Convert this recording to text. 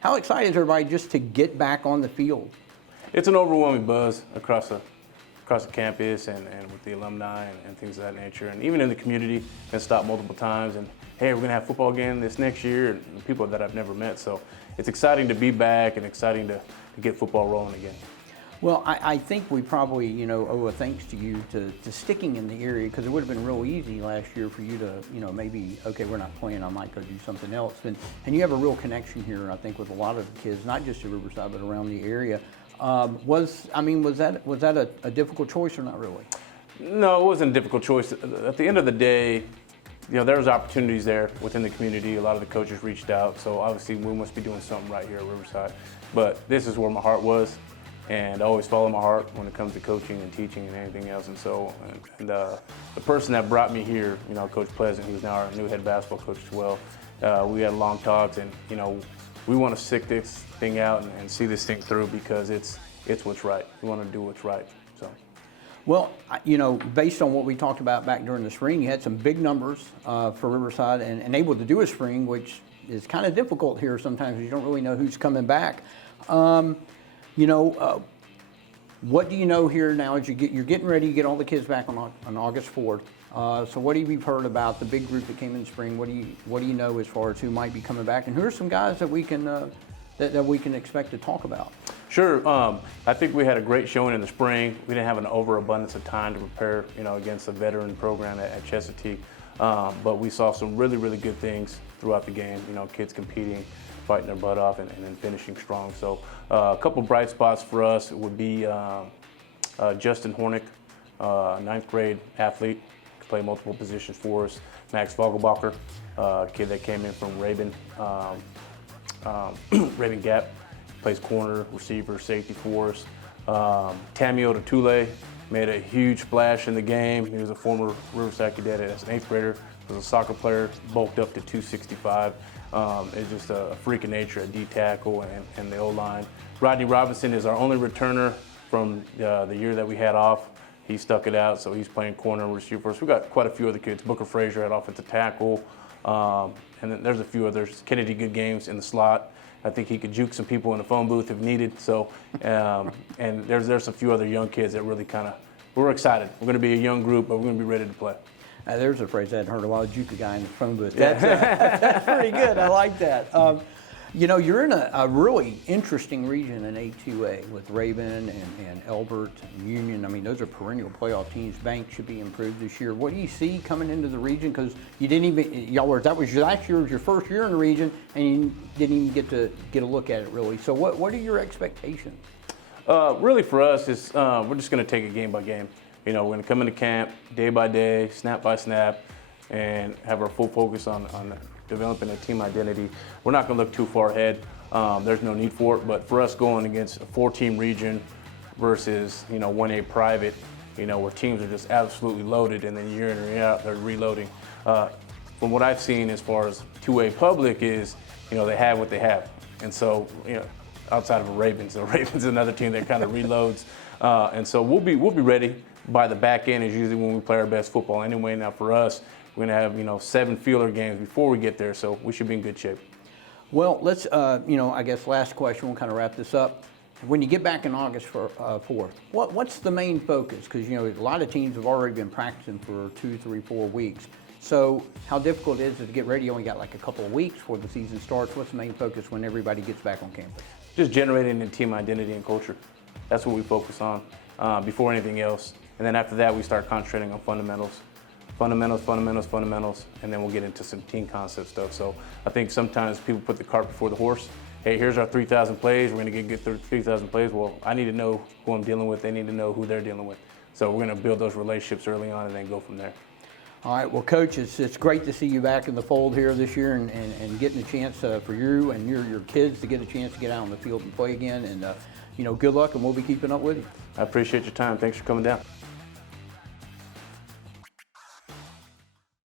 How excited is everybody just to get back on the field? It's an overwhelming buzz across the campus and with the alumni and things of that nature. And even in the community, been stopped multiple times. And hey, we're going to have football again this next year, and people that I've never met. So it's exciting to be back and exciting to get football rolling again. Well, I think we probably, owe a thanks to you to sticking in the area, because it would have been real easy last year for you to, maybe, okay, we're not playing, I might go do something else. And you have a real connection here, I think, with a lot of the kids, not just at Riverside, but around the area. Was that a difficult choice or not really? No, it wasn't a difficult choice. At the end of the day, there was opportunities there within the community. A lot of the coaches reached out, so obviously we must be doing something right here at Riverside. But this is where my heart was, and I always follow my heart when it comes to coaching and teaching and anything else. And so, the person that brought me here, Coach Pleasant, who's now our new head basketball coach as well, we had long talks, and we want to stick this thing out and see this thing through, because it's what's right. We want to do what's right. So. Well, based on what we talked about back during the spring, you had some big numbers for Riverside and able to do a spring, which is kind of difficult here sometimes. You don't really know who's coming back. What do you know here now as you're getting ready to get all the kids back on August 4th? So what have you heard about the big group that came in the spring? What do you know as far as who might be coming back, and who are some guys that we can that we can expect to talk about? Sure. I think we had a great showing in the spring. We didn't have an overabundance of time to prepare, against the veteran program at Chesapeake. But we saw some really, really good things throughout the game. Kids competing, fighting their butt off, and then finishing strong. So a couple bright spots for us would be Justin Hornick, 9th grade athlete, can play multiple positions for us. Max Vogelbacher, kid that came in from Raven Gap, plays corner, receiver, safety for us. Tamio Tule made a huge splash in the game. He was a former Riverside cadet as an 8th grader, was a soccer player, bulked up to 265. It's just a freak of nature at D tackle and the O-line. Rodney Robinson is our only returner from the year that we had off. He stuck it out, so he's playing corner and receiver for us. We got quite a few other kids. Booker Frazier at offensive tackle. And then there's a few others. Kennedy Good Games in the slot. I think he could juke some people in the phone booth if needed. So, and there's a few other young kids that really we're excited. We're going to be a young group, but we're going to be ready to play. There's a phrase I hadn't heard a while, juke a guy in the phone booth. That's pretty good. I like that. You're in a really interesting region in A2A with Raven and Elbert and Union. I mean, those are perennial playoff teams. Bank should be improved this year. What do you see coming into the region? Because you didn't even, that was last year was your first year in the region, and you didn't even get a look at it really. So what are your expectations? Really for us is we're just going to take it game by game. We're going to come into camp day by day, snap by snap, and have our full focus on developing a team identity. We're not going to look too far ahead. There's no need for it. But for us going against a 4-team region versus 1A private, where teams are just absolutely loaded, and then year in and year out they're reloading. From what I've seen as far as 2A public is, they have what they have, and so outside of the Ravens is another team that kind of reloads, and so we'll be ready. By the back end is usually when we play our best football anyway. Now for us, we're going to have 7 fielder games before we get there, so we should be in good shape. Well, let's I guess last question, we'll kind of wrap this up. When you get back in August for 4th, what's the main focus? Because a lot of teams have already been practicing for 2, 3, 4 weeks. So how difficult is it to get ready? You only got like a couple of weeks before the season starts. What's the main focus when everybody gets back on campus? Just generating a team identity and culture. That's what we focus on before anything else. And then after that, we start concentrating on fundamentals, and then we'll get into some team concept stuff. So I think sometimes people put the cart before the horse. Hey, here's our 3,000 plays. We're going to get through 3,000 plays. Well, I need to know who I'm dealing with. They need to know who they're dealing with. So we're going to build those relationships early on and then go from there. All right. Well, Coach, it's great to see you back in the fold here this year and getting a chance for you and your kids to get a chance to get out on the field and play again. And, good luck, and we'll be keeping up with you. I appreciate your time. Thanks for coming down.